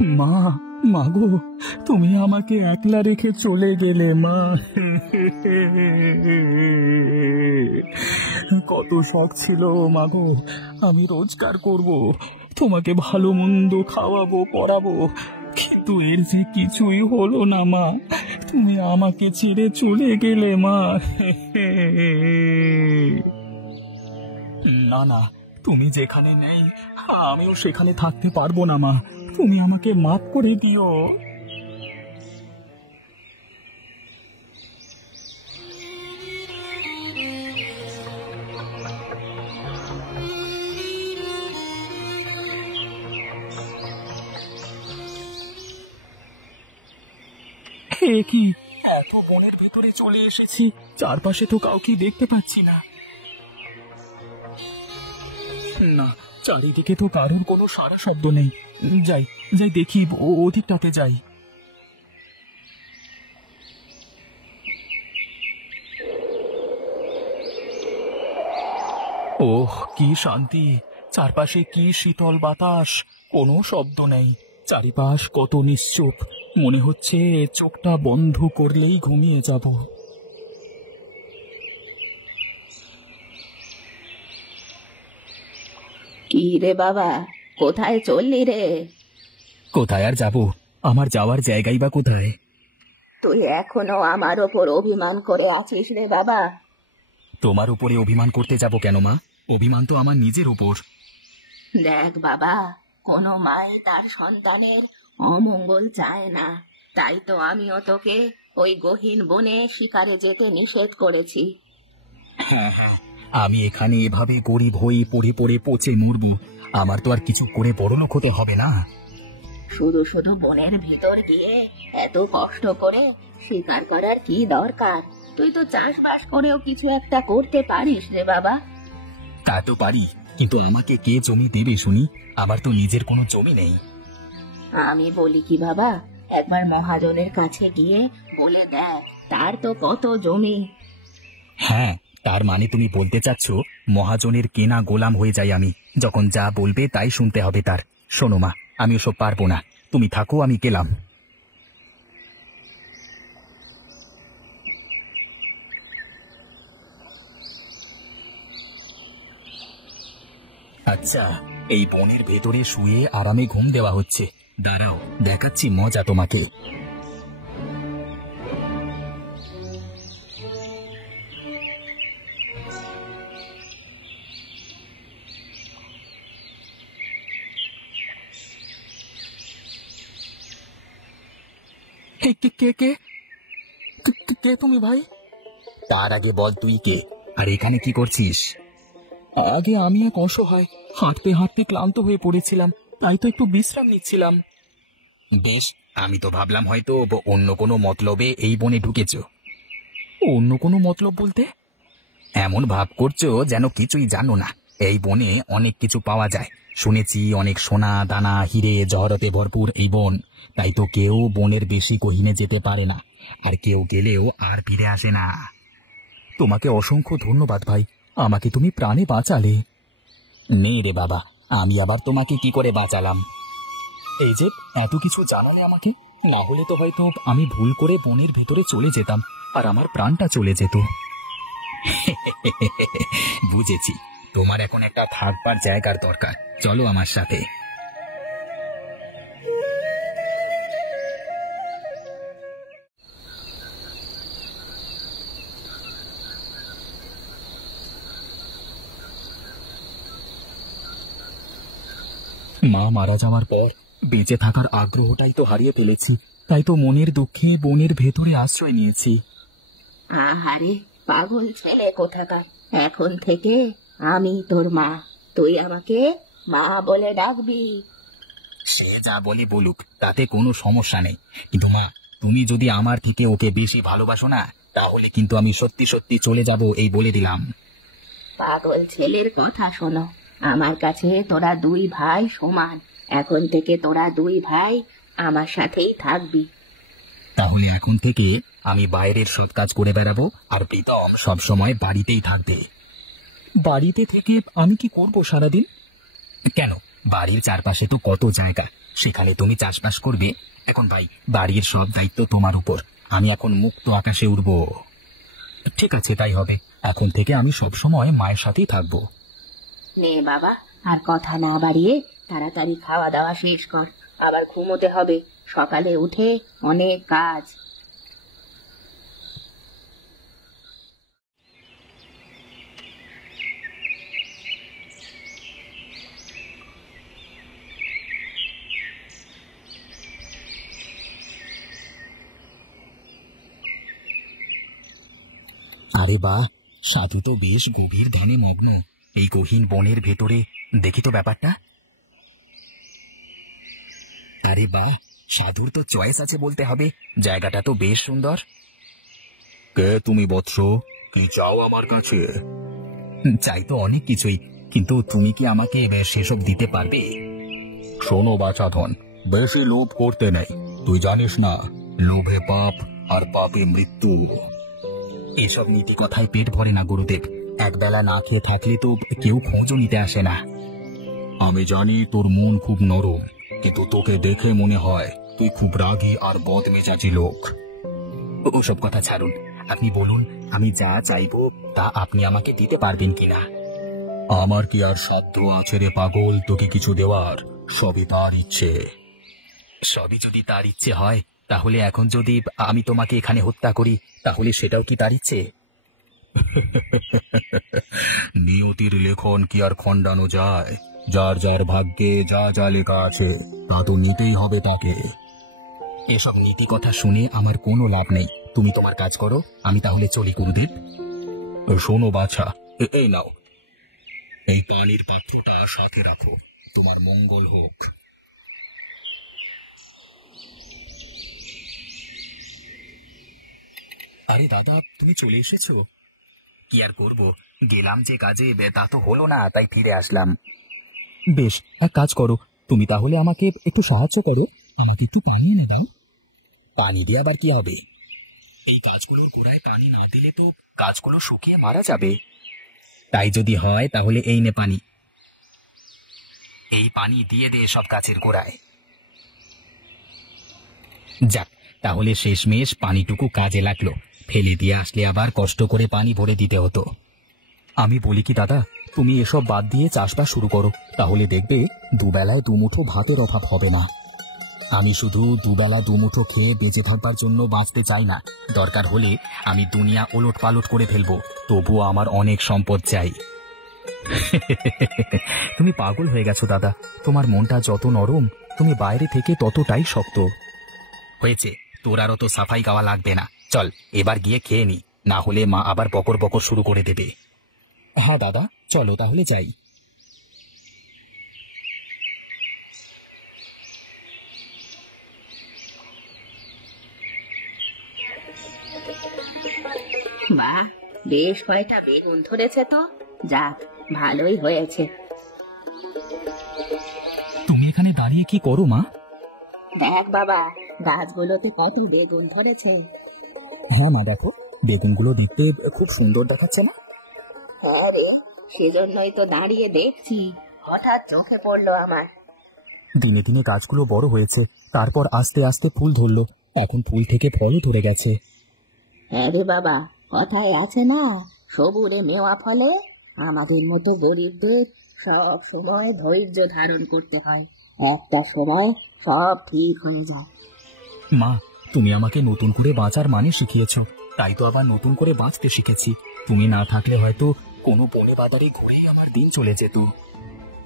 মা, মা গো, তুমি আমাকে একলা রেখে চলে গেলে মা। কত শখ ছিল মা গো, আমি রোজগার করব, তোমাকে ভালো মন্দ খাওয়াবো পড়াবো, কিন্তু এর যে কিছুই হলো না মা। তুমি আমাকে ছেড়ে চলে গেলে মা। না না, তুমি যেখানে নেই আমিও সেখানে থাকতে পারবো না মা। তুমি আমাকে মাফ করে দিও। হে কি, এত বনের ভেতরে চলে এসেছি, চারপাশে তো কাউকে দেখতে পাচ্ছি না। না, চারিদিকে তো কারোর কোনো সারা শব্দ নেই। যাই যাই দেখি, ওদিকটাতে যাই। ওহ, কি শান্তি! চারপাশে কি শীতল বাতাস, কোনো শব্দ নেই। চারিপাশ কত নিশ্চুপ, মনে হচ্ছে চোখটা বন্ধ করলেই ঘুমিয়ে যাব। কি রে বাবা, কোথায় চললি রে? কোথায় আর যাব, আমার যাওয়ার জায়গাই বা কোথায়? তুই এখনো আমার ওপর অভিমান করে আছিস রে বাবা? তোমার উপরে অভিমান করতে যাব কেন মা? অভিমান তো আমার নিজের উপর। দেখ বাবা, কোনো মাই তার সন্তানের অমঙ্গল চায় না, তাই তো আমিও তোকে ওই গহীন বনে শিকারে যেতে নিষেধ করেছি। হ্যাঁ হ্যাঁ, আমি এখানে এভাবে গরিব হয়ে পড়ে পড়ে পচে মরব, আমার তো আর কিছু করে বড়লোক হতে হবে না। শুধু শুধু বনের ভিতর গিয়ে এত কষ্ট করে শিকার করার কি দরকার? তুই তো চাষবাস করেও কিছু একটা করতে পারিস রে বাবা। তা তো পারি, কিন্তু আমাকে কে জমি দেবে শুনি? আমার তো নিজের কোনো জমি নেই। আমি বলি কি বাবা, একবার মহাজনের কাছে গিয়ে বলে দেখ, তার তো কত জমি। হ্যাঁ, তার মানে তুমি বলতে চাচ্ছ মহাজনের কেনা গোলাম হয়ে যাই আমি, যখন যা বলবে তাই শুনতে হবে তার। শোনো মা, আমি ওসব পারবো না, তুমি থাকো, আমি গেলাম। আচ্ছা, এই বনের ভেতরে শুয়ে আরামে ঘুম দেওয়া হচ্ছে। দাঁড়াও, দেখাচ্ছি মজা তোমাকে। কে কে কে কে কে তুমি ভাই? তার আগে বল তুই কে, আর এখানে কি করছিস? আগে আমি এক অসহায়, হাঁটতে হাঁটতে ক্লান্ত হয়ে পড়েছিলাম, তাই তো একটু বিশ্রাম নিচ্ছিলাম। বেশ, আমি তো ভাবলাম হয়তো অন্য কোনো মতলবে এই বনে ঢুকেছ। অন্য কোনো মতলব বলতে? এমন ভাব করছো যেন কিছুই জানো না। এই বনে অনেক কিছু পাওয়া যায়, শুনেছি অনেক সোনা দানা হিরে জহরতে ভরপুর এই বন, তাই তো কেউ বনের বেশি গহীনে যেতে পারে না, আর কেউ গেলেও আর ফিরে আসে না। তোমাকে অসংখ্য ধন্যবাদ ভাই, আমাকে তুমি প্রাণে বাঁচালে। নেই রে বাবা, আমি আবার তোমাকে কি করে বাঁচালাম? এই যে এত কিছু জানালে আমাকে, না হলে তো হয়তো আমি ভুল করে বনের ভিতরে চলে যেতাম, আর আমার প্রাণটা চলে যেত। বুঝেছি, তোমার এখন একটা থাকবার জায়গার দরকার, চলো আমার সাথে। মা মারা যাওয়ার পর বেঁচে থাকার আগ্রহটাই তো হারিয়ে ফেলেছি, তাই তো মনের দুঃখে বনের ভেতরে আশ্রয় নিয়েছি। আহারে পাগল ছেলে কোথাকার, এখন থেকে আমি তোর মা, তুই আমাকে মা বলে ডাকবি। সে যা বলে বলুক, তাতে কোনো সমস্যা নেই, কিন্তু মা, তুমি যদি আমার থেকে ওকে বেশি ভালোবাসো না, তাহলে কিন্তু আমি সত্যি সত্যি চলে যাব, এই বলে দিলাম। পাগল ছেলের কথা শোনো, আমার কাছে তোরা দুই ভাই সমান, এখন থেকে তোরা দুই ভাই আমার সাথেই থাকবি। তাহলে এখন থেকে আমি বাইরের সৎ কাজ করে বেড়াবো, আর প্রীতম সব সময় বাড়িতেই থাকবে। বাড়িতে থেকে আমি কি করব সারাদিন? কেন, বাড়ির চারপাশে তো কত জায়গা, সেখানে তুমি চাষবাস করবে। এখন ভাই, বাড়ির সব দায়িত্ব তোমার উপর। আমি এখন মুক্ত আকাশে উড়ব। ঠিক আছে, তাই হবে। এখন থেকে আমি সব সময় মায়ের সাথেই থাকবো। নে বাবা, আর কথা না বাড়িয়ে তাড়াতাড়ি খাওয়া দাওয়া শেষ কর, আবার ঘুমোতে হবে। সকালে উঠে অনেক কাজ। আরে বাহ, সাধু তো বেশ গভীর ধ্যানে মগ্ন এই গহীন বনের ভেতরে। দেখি তো ব্যাপারটা। আরে বাহ, সাধুর তো চয়েস আছে বলতে হবে। জায়গাটা তো বেশ সুন্দর। কে তুমি বৎস? কি চাও আমার কাছে? চাই তো অনেক কিছুই, কিন্তু তুমি কি আমাকে সেসব দিতে পারবে? শোনো বাছাধন, বেশি লোভ করতে নেই। তুই জানিস না, লোভে পাপ আর পাপে মৃত্যু। এসব নীতি কথায় পেট ভরে না গুরুদেব। একবেলা না খেয়ে থাকলে তো কেউ খোঁজও নিতে আসে না। আমি জানি তোর মন খুব নরম, কিন্তু তোকে দেখে মনে হয় তুই খুব রাগী আর বদমেজাজি লোক। ওসব কথা ছাড়ুন, আপনি বলুন আমি যা চাইবো তা আপনি আমাকে দিতে পারবেন কিনা? আমার কি আর সাধ্য আছে রে পাগল তোকে কিছু দেওয়ার? সবই তার ইচ্ছে। সবই যদি তার ইচ্ছে হয়, তাহলে এখন যদি আমি তোমাকে এখানে হত্যা করি, তাহলে সেটাও কি তার ইচ্ছে? নিয়তির লেখন কি আর খণ্ডানো যায়? যার যার ভাগ্যে যা যা লেখা আছে তা তো নিতেই হবে তাকে। এসব নীতি কথা শুনে আমার কোনো লাভ নেই। তুমি তোমার কাজ করো, আমি তাহলে চলি গুরুদেব। শোনো বাছা, এই নাও, এই পানির পাত্রটা সাথে রাখো। তোমার মঙ্গল হোক। আরে দাদা, তুমি চলে এসেছো? কি আর করব, গেলাম যে কাজে, তা তো হলো না, তাই ফিরে আসলাম। বেশ, এক কাজ করো, তুমি তাহলে আমাকে একটু সাহায্য করো। আমাকে একটু পানি এনে দাও। পানি দিয়ে আবার কি হবে? এই গাছগুলোর গোড়ায় পানি না দিলে তো গাছগুলো শুকিয়ে মারা যাবে। তাই যদি হয় তাহলে এই নে পানি। এই পানি দিয়ে দে সব গাছের গোড়ায়। যাক, তাহলে শেষমেশ পানিটুকু কাজে লাগলো। ফেলে দিয়ে আসলে আবার কষ্ট করে পানি ভরে দিতে হতো। আমি বলি কি দাদা, তুমি এসব বাদ দিয়ে চাষবাস শুরু করো, তাহলে দেখবে দুবেলায় দুমুঠো ভাতের অভাব হবে না। আমি শুধু দুবেলা দুমুঠো খেয়ে বেঁচে থাকবার জন্য বাঁচতে চাই না। দরকার হলে আমি দুনিয়া ওলট পালট করে ফেলবো, তবুও আমার অনেক সম্পদ চাই। তুমি পাগল হয়ে গেছো দাদা। তোমার মনটা যত নরম, তুমি বাইরে থেকে ততটাই শক্ত। হয়েছে, তোর আরও তো সাফাই গাওয়া লাগবে না। চল এবার গিয়ে খেয়ে নি, না হলে মা আবার বকর বকর শুরু করে দেবে। হ্যাঁ দাদা, চলো তাহলে যাই। বাহ, বেশ কয়টা বেগুন ধরেছে তো। যাক, ভালোই হয়েছে। তুমি এখানে দাঁড়িয়ে কি করো মা? দেখ বাবা, গাছগুলোতে কত বেগুন ধরেছে। হ্যাঁ মা, দেখো বেগুনগুলো দেখতে খুব সুন্দর দেখাচ্ছে না? হ্যাঁ রে, সেজন্যই তো দাঁড়িয়ে দেখছি। হঠাৎ চোখে পড়লো আমার। দিনে দিনে গাছগুলো বড় হয়েছে, তারপর আস্তে আস্তে ফুল ধরলো, এখন ফুল থেকে ফলও ধরে গেছে। হ্যাঁ রে বাবা, কথায় আছে না, সবুরে মেওয়া ফলে। আমাদের মতো গরিবদের সব সময় ধৈর্য ধারণ করতে হয়। একটা সময় সব ঠিক হয়ে যায়। মা, তুমি আমাকে নতুন করে বাঁচার মানে শিখিয়েছ, তাই তো আবার নতুন করে বাঁচতে শিখেছি। তুমি না থাকলে হয়তো কোনো বনে বাজারে ঘুরেই আমার দিন চলে যেত।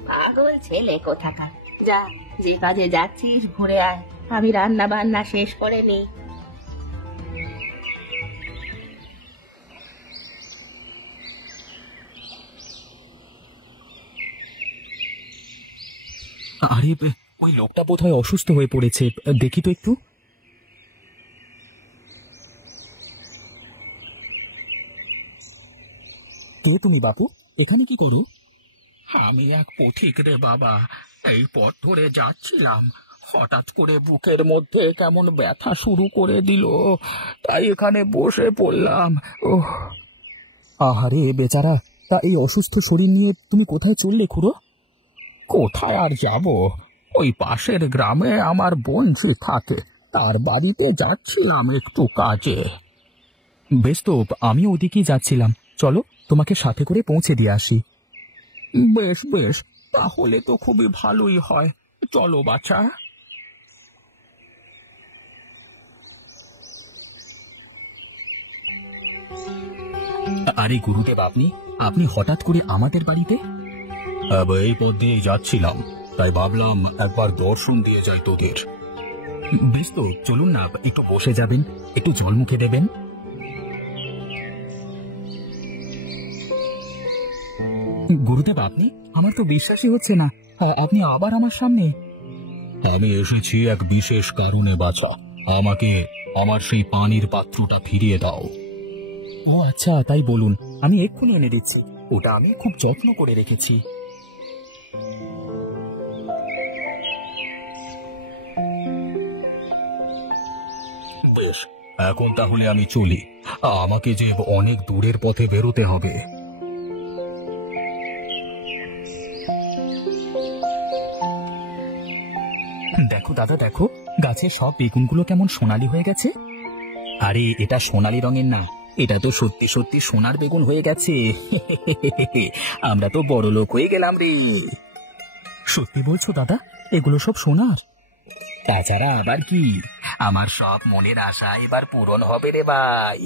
পাগল ছেলে কোথাকার। যা, যে কাজে যাচ্ছিস ঘুরে আয়, আমি রান্না বান্না শেষ করে নিই। আরে, ওই লোকটা বোধহয় অসুস্থ হয়ে পড়েছে, দেখি তো একটু। কে তুমি বাপু? এখানে কি করো? আমি এক পথিক রে বাবা, এই পথ ধরে যাচ্ছিলাম, হঠাৎ করে বুকের মধ্যে কেমন ব্যথা শুরু করে দিল, তাই এখানে বসে পড়লাম। ওহ, আহারে বেচারা, তা এই অসুস্থ শরীর নিয়ে তুমি কোথায় চললে খুড়ো? কোথায় আর যাব? ওই পাশের গ্রামে আমার বোন যে থাকে, তার বাড়িতে যাচ্ছিলাম একটু কাজে। বেশ, তো আমি ওদিকেই যাচ্ছিলাম। চলো, তোমাকে সাথে করে পৌঁছে দিয়ে আসি। বেশ বেশ, তাহলে তো খুবই ভালোই হয়। চলো বাছা। আরে গুরুদেব, আপনি আপনি হঠাৎ করে আমাদের বাড়িতে? এই পথ দিয়ে যাচ্ছিলাম, তাই ভাবলাম একবার দর্শন দিয়ে যাই তোদের। বেশ, তো চলুন না, একটু বসে যাবেন, একটু জল মুখে দেবেন। গুরুদেব, আপনি? আমার তো বিশ্বাসই হচ্ছে না, আপনি আবার আমার সামনে। আমি এসেছি এক বিশেষ কারণে বাছা। আমাকে আমার সেই পানির পাত্রটা ফিরিয়ে দাও। ও আচ্ছা, তাই বলুন, আমি এক্ষুনি এনে দিচ্ছি। ওটা আমি খুব যত্ন করে রেখেছি। বেশ, এখন তাহলে আমি চলি। আমাকে যে অনেক দূরের পথে বেরোতে হবে। দেখো দাদা, দেখো, গাছের সব বেগুনগুলো কেমন সোনালী হয়ে গেছে। আরে এটা সোনালী রঙের না, এটা তো সত্যি সত্যি সোনার বেগুন হয়ে গেছে। আমরা তো বড় লোক হয়ে গেলাম রে। সত্যি বলছো দাদা? এগুলো সব সোনার? তাছাড়া আবার কি, আমার সব মনের আশা এবার পূরণ হবে রে ভাই।